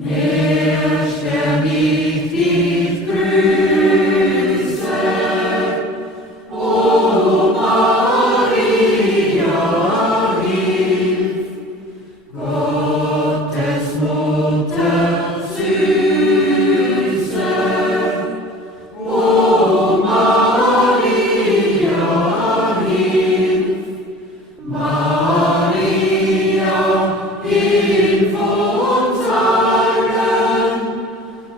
Herrscht er nicht die Größe, o Maria, hilf, Gottes Mutter Süße, o Maria, hilf, Maria, hilf uns allen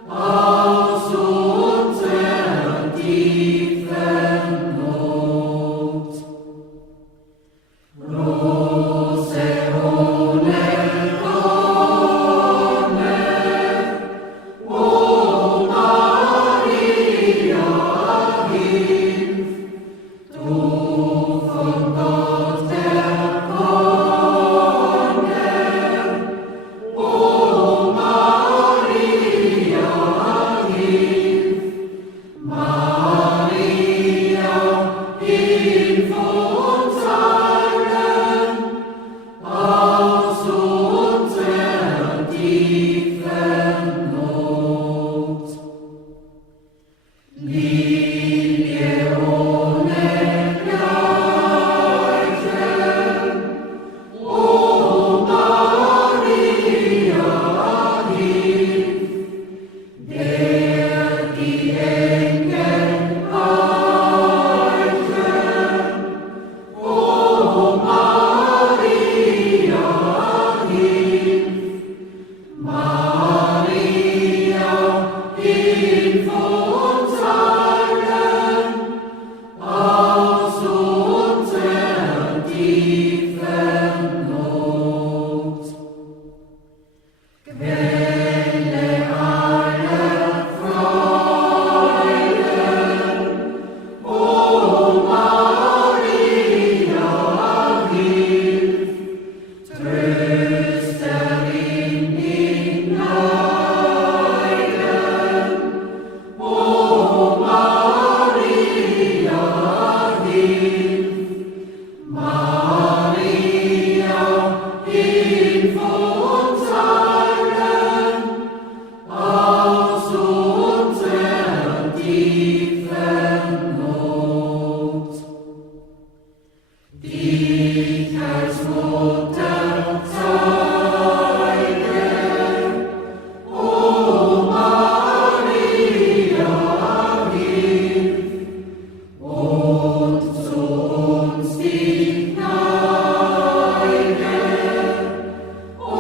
aus unserer tiefen Not. Große ohne Donner, o Maria, hilf, du von Gott erkonnen, o Maria, hilf, Maria, hilf uns allen aus unserer tiefen Not. Lilie ohne Gleichen, o Maria, hilf, der die Engel halten, o Maria, hilf, Maria, hilf uns allen aus unserer tiefen Not. Quelle aller Freuden, o Maria, hilf, Trösterin in Leiden, o Maria, hilf, Maria, hilf uns allen aus unserer tiefen Not. Dich als Mutter zeige, o Maria, hilf, und zu uns dich neige, o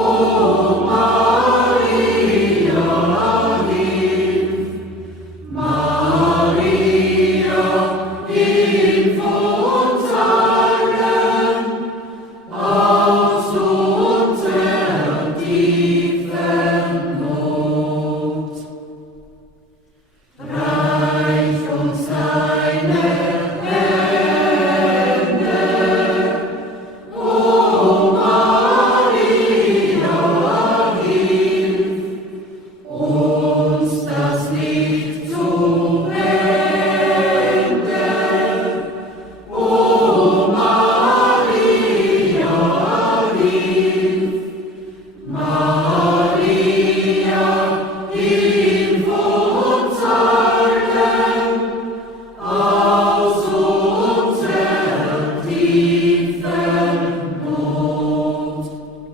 Maria, hilf, Maria, hilf uns allen aus unserer tiefen Not. Reich uns deine Hände, o Maria, hilf, uns das Licht zu wenden, o Maria, hilf, Maria, hilf uns allen aus unserer tiefen